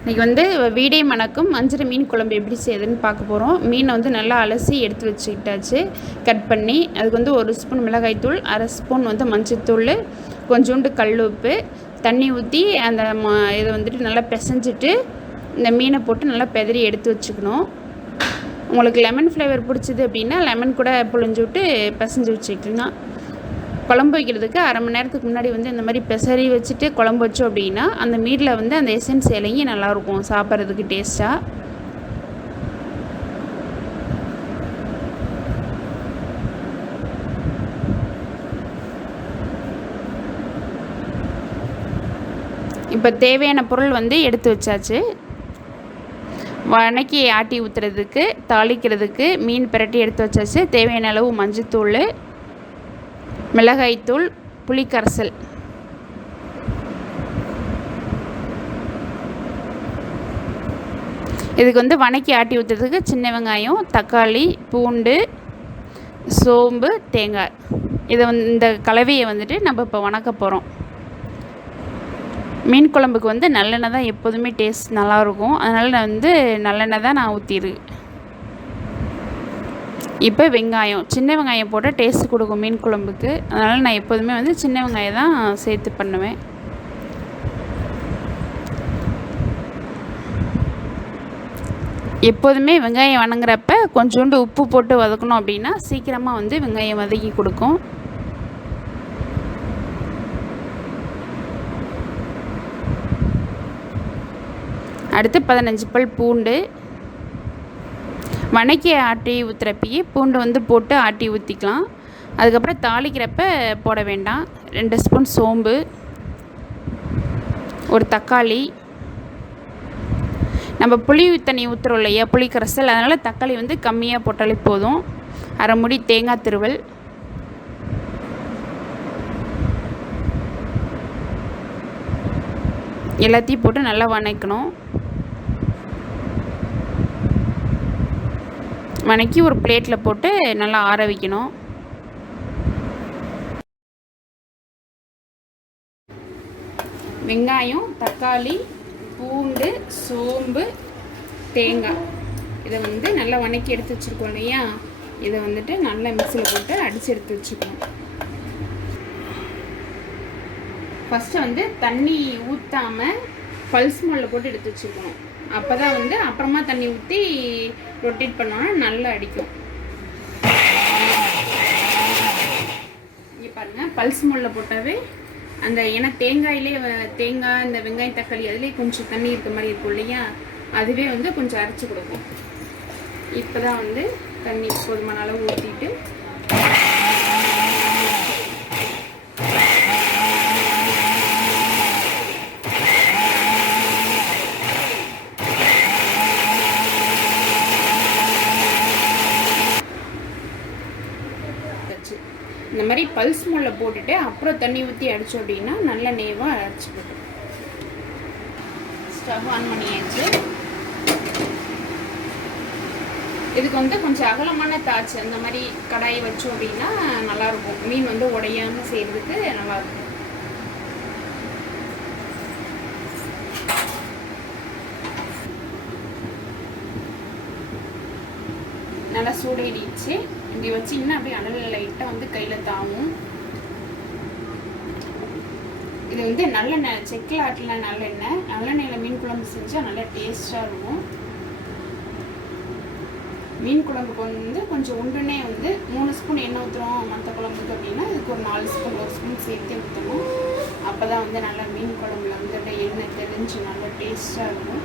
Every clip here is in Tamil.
இன்றைக்கி வந்து வீடே மணக்கும் வஞ்சரம் மீன் குழம்பு எப்படி செய்யுதுன்னு பார்க்க போகிறோம். மீனை வந்து நல்லா அலசி எடுத்து வச்சுக்கிட்டாச்சு, கட் பண்ணி. அதுக்கு வந்து 1 ஸ்பூன் மிளகாய்த்தூள், 1/2 ஸ்பூன் வந்து மஞ்சத்தூள், கொஞ்சோண்டு கல் உப்பு, தண்ணி ஊற்றி அந்த இதை வந்துட்டு நல்லா பிசைஞ்சிட்டு இந்த மீனை போட்டு நல்லா பெதறி எடுத்து வச்சுக்கணும். உங்களுக்கு லெமன் ஃப்ளேவர் பிடிச்சிது அப்படின்னா லெமன் கூட புழிஞ்சு விட்டு பிசைஞ்சு வச்சுக்கலாம். குழம்பு வைக்கிறதுக்கு 1/2 மணி நேரத்துக்கு முன்னாடி வந்து இந்த மாதிரி பெசரி வச்சுட்டு குழம்பு வச்சோம் அப்படின்னா அந்த மீனில் வந்து அந்த எசன்ஸ் இலங்கி நல்லாயிருக்கும் சாப்பிட்றதுக்கு டேஸ்ட்டாக. இப்போ தேவையான பொருள் வந்து எடுத்து வச்சாச்சு. வணக்கி ஆட்டி ஊற்றுறதுக்கு, தாளிக்கிறதுக்கு மீன் பிரட்டி எடுத்து வச்சாச்சு. தேவையான அளவு மஞ்சத்தூள், மிளகாய்த்தூள், புளிக்கரைசல். இதுக்கு வந்து வணக்கி ஆட்டி ஊற்றுறதுக்கு சின்ன வெங்காயம், தக்காளி, பூண்டு, சோம்பு, தேங்காய். இதை இந்த கலவையை வந்துட்டு நம்ம இப்போ வணக்க போகிறோம். மீன் குழம்புக்கு வந்து நல்லெண்ணெய் தான் எப்போதுமே டேஸ்ட் நல்லாயிருக்கும். அதனால் நான் வந்து நல்லெண்ணெய் தான் நான் ஊற்றிருக்கேன். இப்போ வெங்காயம், சின்ன வெங்காயம் போட்டால் டேஸ்ட் கொடுக்கும் மீன் குழம்புக்கு. அதனால் நான் எப்போதுமே வந்து சின்ன வெங்காயம் தான் சேர்த்து பண்ணுவேன். எப்போதுமே வெங்காயம் வணங்குறப்ப கொஞ்சோண்டு உப்பு போட்டு வதக்கணும் அப்படின்னா சீக்கிரமாக வந்து வெங்காயம் வதக்கி கொடுக்கும். அடுத்து 15 பல் பூண்டு. வணக்கி ஆட்டி ஊற்றுறப்பயே பூண்டு வந்து போட்டு ஆட்டி ஊற்றிக்கலாம். அதுக்கப்புறம் தாளிக்கிறப்ப போட வேண்டாம். 2 ஸ்பூன் சோம்பு, 1 தக்காளி. நம்ம புளி தண்ணி ஊற்றுறோம் இல்லையா, புளி கரைசல், அதனால் தக்காளி வந்து கம்மியாக போட்டாலே போதும். 1/2 மூடி தேங்காய் துருவல். எல்லாத்தையும் போட்டு நல்லா வணக்கணும். வணக்கி ஒரு பிளேட்டில் போட்டு நல்லா ஆற வைக்கணும். வெங்காயம், தக்காளி, பூண்டு, சோம்பு, தேங்காய் இதை வந்து நல்லா வணக்கி எடுத்து வச்சுருக்கோம் இல்லையா, இதை வந்துட்டு நல்லா மிக்ஸியில் போட்டு அடித்து எடுத்து வச்சுக்கணும். ஃபஸ்ட்டு வந்து தண்ணி ஊற்றாமல் பல்ஸ் மோடில் போட்டு எடுத்து வச்சுக்கணும். அப்போ தான் வந்து அப்புறமா தண்ணி ஊற்றி ரொட்டேட் பண்ணோன்னா நல்லா அடிக்கும். இங்கே பாருங்கள், பல்ஸ் மோடில் போட்டாவே அந்த ஏன்னா தேங்காய் இந்த வெங்காயம் தக்காளி அதிலே கொஞ்சம் தண்ணி இருக்க மாதிரி இருக்கும் இல்லையா, அதுவே வந்து கொஞ்சம் அரைச்சி கொடுக்கும். இப்போ தான் வந்து தண்ணி போதுமான அளவு ஊற்றிட்டு இந்த மாதிரி பல்ஸ் மோடில் போட்டுட்டு அப்புறம் தண்ணி ஊற்றி அடித்தோம் அப்படின்னா நல்ல நேவாக அரைச்சி போட்டோம். ஸ்டவ் ஆன் பண்ணியாச்சு. இதுக்கு வந்து கொஞ்சம் அகலமான தாச்சு அந்த மாதிரி கடாயை வச்சோம் அப்படின்னா நல்லாயிருக்கும். மீன் வந்து உடையாமல் செய்கிறதுக்கு நல்லாயிருக்கும். நல்லா சூடேறிடுச்சு. இப்படி வச்சிங்கன்னா அப்படியே அனல் லைட்டாக வந்து கையில் தாவும். இது வந்து நல்லெண்ணெய், செக்கில் ஆட்டில் நல்லெண்ணெயில் மீன் குழம்பு செஞ்சால் நல்லா டேஸ்ட்டாக இருக்கும். மீன் குழம்புக்கு வந்து கொஞ்சம் உண்டுனே வந்து 3 ஸ்பூன் எண்ணெய் ஊற்றுறோம் மற்ற குழம்புக்கு அப்படின்னா இதுக்கு ஒரு 4 ஸ்பூன் 1 ஸ்பூன் சேர்த்து ஊற்றணும். அப்போ தான் வந்து நல்லா மீன் குழம்புல வந்து அப்படியே எண்ணெய் தெரிஞ்சு நல்லா டேஸ்ட்டாக இருக்கும்.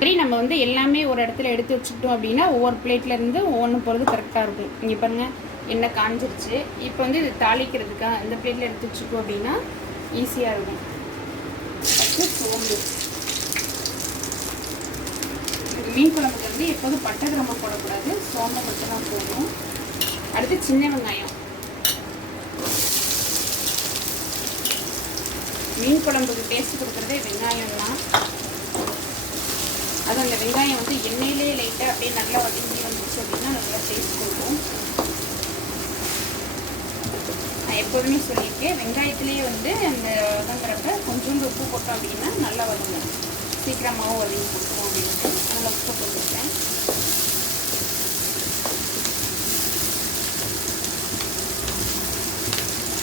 சரி, நம்ம வந்து எல்லாமே ஒரு இடத்துல எடுத்து வச்சுக்கிட்டோம் அப்படின்னா ஒவ்வொரு பிளேட்லேருந்து ஒவ்வொன்று போகிறது கரெக்டாக இருக்கும். இங்கே பாருங்கள், எண்ணெய் காஞ்சிருச்சு. இப்போ வந்து இது தாளிக்கிறதுக்காக இந்த பிளேட்டில் எடுத்து வச்சுக்கோ அப்படின்னா ஈஸியாக இருக்கும். ஃபஸ்ட்டு சோம்பு. மீன் குழம்புக்கு வந்து எப்போதும் பட்டை கிராம்பு போடக்கூடாது, சோம்பு மட்டும் தான் போடணும். அடுத்து சின்ன வெங்காயம். மீன் குழம்புக்கு டேஸ்ட் கொடுக்குறதே வெங்காயம் தான். அது அந்த வெங்காயம் வந்து எண்ணெயிலே லைட்டாக அப்படியே நல்லா வதங்கி வந்துச்சு அப்படின்னா நல்லா டேஸ்ட் எப்போதுமே சொல்லியிருக்கேன், வெங்காயத்துலேயே வந்து அந்த வதங்குறப்ப கொஞ்சோண்டு உப்பு போட்டோம் அப்படின்னா நல்லா வதங்கும், சீக்கிரமாகவும் வதங்கி கொடுக்கும் அப்படின்ட்டு நல்லா உப்பு போட்டுருக்கேன்.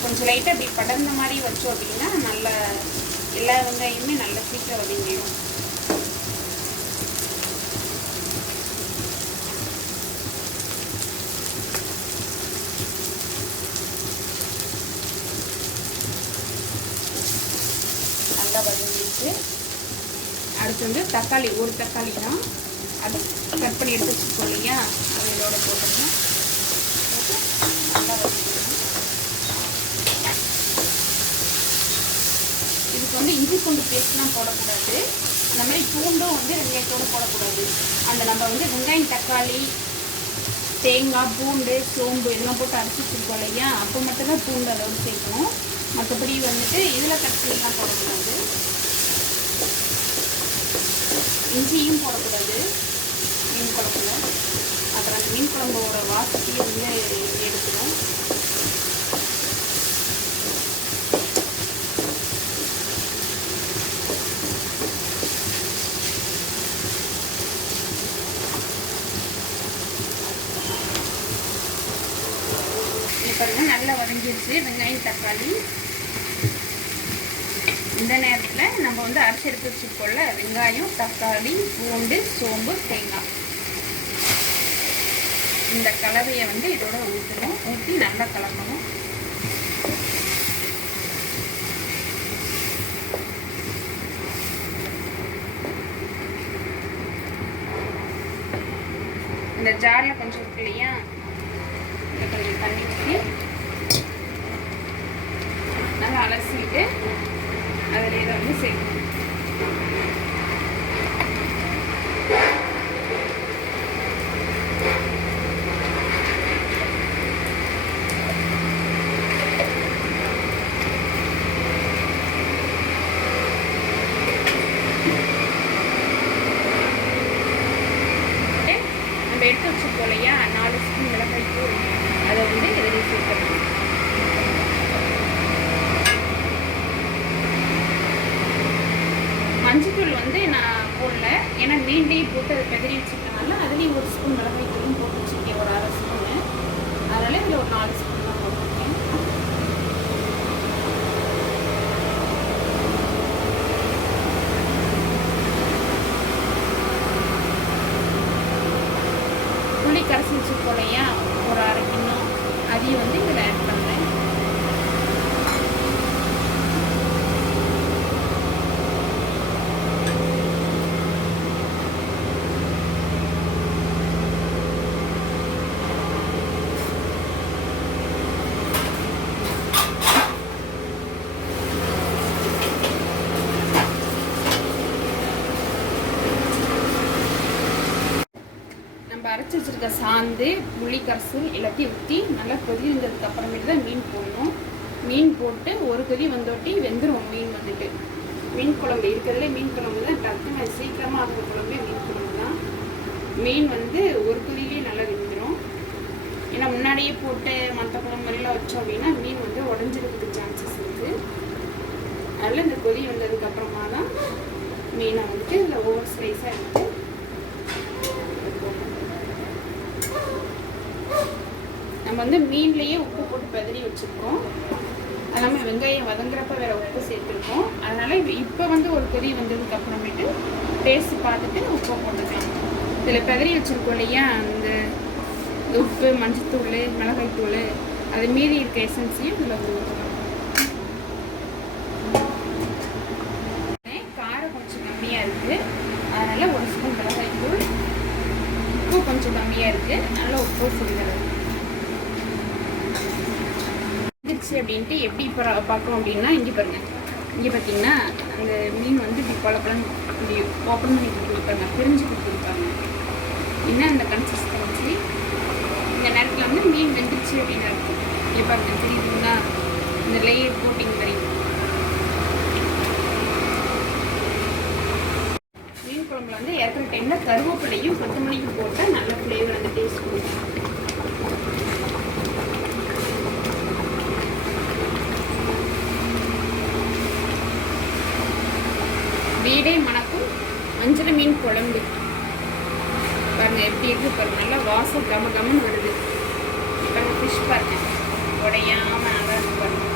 கொஞ்சம் லைட்டாக அப்படி படர்ந்த மாதிரி வச்சோம் அப்படின்னா நல்லா எல்லா வெங்காயமுமே நல்லா சீக்கிரம் வதங்கிடும். நல்லா வதங்கிடுச்சு. அடுத்து வந்து தக்காளி, ஒரு தக்காளி தான், அது கட் பண்ணி எடுத்து வச்சுருக்கோம் இல்லையா, அது இதோட போட்டுருங்க. போட்டு நல்லா வதங்கிடணும். இதுக்கு வந்து இஞ்சி பூண்டு பேஸ்ட்லாம் போடக்கூடாது, அந்த மாதிரி பூண்டும் வந்து வெங்காயத்தோடு போடக்கூடாது. அந்த நம்ம வந்து வெங்காயம், தக்காளி, தேங்காய், பூண்டு, சோம்பு இதெல்லாம் போட்டு அரைச்சி வச்சுருக்கோம் இல்லையா, அப்போ மட்டும்தான் பூண்டு அளவு சேர்க்கணும். மற்றபடி வந்துட்டு இதில் கட்டிலாம் போடக்கூடாது. இஞ்சியும் போடக்கூடாது மீன் குழம்புல, அப்புறம் அந்த மீன் குழம்போட வாசத்தையும் வந்து எடுத்துடும். பாருங்கள் நல்லா வதங்கிடுச்சு வெங்காயம், தக்காளி. இந்த நேரத்தில் நம்ம வந்து அரைச்சி எடுத்து வச்சுக்கொள்ள வெங்காயம், தக்காளி, பூண்டு, சோம்பு, தேங்காய் இந்த கலவையை வந்து இதோட ஊற்றணும். ஊற்றி நல்லா கலக்கணும். இந்த ஜாரில் கொஞ்சம் இருக்கு இல்லையா, கொஞ்சம் தண்ணி ஊற்றி நல்லா அலசிட்டு அதில் இதை வந்து சேர்க்கணும். நம்ம எடுத்து வச்சுருக்கோம் இல்லையா 4 ஸ்பூன் மிளகாய் தூள், அதை வந்து இதில் சேர்க்கணும். மஞ்சத்தூள் வந்து நான் போடல, ஏன்னா மீன்லேயே போட்டு அதை பெதறி வச்சுருக்கனால அதுலேயும் 1 ஸ்பூன் மிளகாய் தூளும் போட்டு வச்சுருக்கேன், ஒரு 1/2 ஸ்பூனு. அதனால் இதில் ஒரு 4 ஸ்பூன் தான் போட்டிருக்கேன். புளி கரைச்சி வச்சுருக்கோம் இல்லையா, ஒரு 1/2 கிண்ணம், அதையும் வந்து இதில் ஆட் பண்ணுறேன். அரைச்சி வச்சுருக்க சாந்து, புளி கரைசல் எல்லாத்தையும் ஊற்றி நல்லா கொதி வந்ததுக்கு அப்புறமேட்டு தான் மீன் போடணும். மீன் போட்டு ஒரு கொதி வந்தோட்டி வெந்துடும் மீன் வந்துட்டு. மீன் குழம்பு இருக்கிறதுலே மீன் குழம்பு தான் டக்குன்னு சீக்கிரமாக ஆகிற குழம்பே மீன் குழம்பு தான். மீன் வந்து ஒரு கொதியிலே நல்லா வெந்துடும். ஏன்னா முன்னாடியே போட்டு மற்ற குழம்பு மாதிரிலாம் வச்சோம் அப்படின்னா மீன் வந்து உடஞ்சிருக்கிறதுக்கு சான்சஸ் இருக்குது. அதனால் இந்த கொதி வந்ததுக்கப்புறமா தான் மீனை வந்துட்டு இதில் ஓவர் ஸ்லைஸாக எடுத்து நம்ம வந்து மீன்லேயே உப்பு போட்டு பெதறி வச்சுருக்கோம். அது இல்லாமல் வெங்காயம் வதங்குறப்ப வேறு உப்பு சேர்த்துருக்கோம். அதனால் இப்போ வந்து ஒரு கொதி வந்ததுக்கு அப்புறமேட்டு டேஸ்ட் பார்த்துட்டு உப்பை போட்டுக்கலாம். இதில் பெதறி வச்சுருக்கோம் இல்லையா, அந்த உப்பு, மஞ்சத்தூள், மிளகாய்த்தூள், அது மீறி இருக்க எசன்ஸையும் இதில் ஊற்றலாம். காரம் கொஞ்சம் கம்மியாக இருக்குது, அதனால் 1 ஸ்பூன் மிளகாய்த்தூள். உப்பு கொஞ்சம் கம்மியாக இருக்குது, நல்லா உப்பு சேர்ந்துடும். அப்படின்ட்டு எப்படி இப்போ பார்க்கணும் அப்படின்னா, இங்கே பாருங்கள், இங்கே பார்த்தீங்கன்னா அந்த மீன் வந்து இப்படி பழப்பழம் இப்படி ஓப்பன் பண்ணி கொடுத்துருப்பாங்க, பிரிஞ்சு கொடுத்துருப்பாங்க. என்ன அந்த கன்சிஸ்டன்சி இந்த நேரத்தில் வந்து மீன் வெந்துருச்சு அப்படின்னு இருக்கும். இங்கே பாருங்க, தெரியுதுங்களா, இந்த லேயர் கோட்டிங் மாதிரி. மீன் குழம்புல வந்து இறக்குற டைமில் கருவேப்பிலையும் கொத்தமல்லியும் போட்டால் நல்ல ஃப்ளேவர், அந்த டேஸ்ட் கொடுக்கும். குழம்பு பாருங்கள் எப்படி இருக்குது பாருங்கள், நல்லா வாசம் கம கமன்னு வருது. பாருங்கள் ஃபிஷ் பாருங்கள் உடையாமல் நல்லா இருக்கு பாருங்கள்.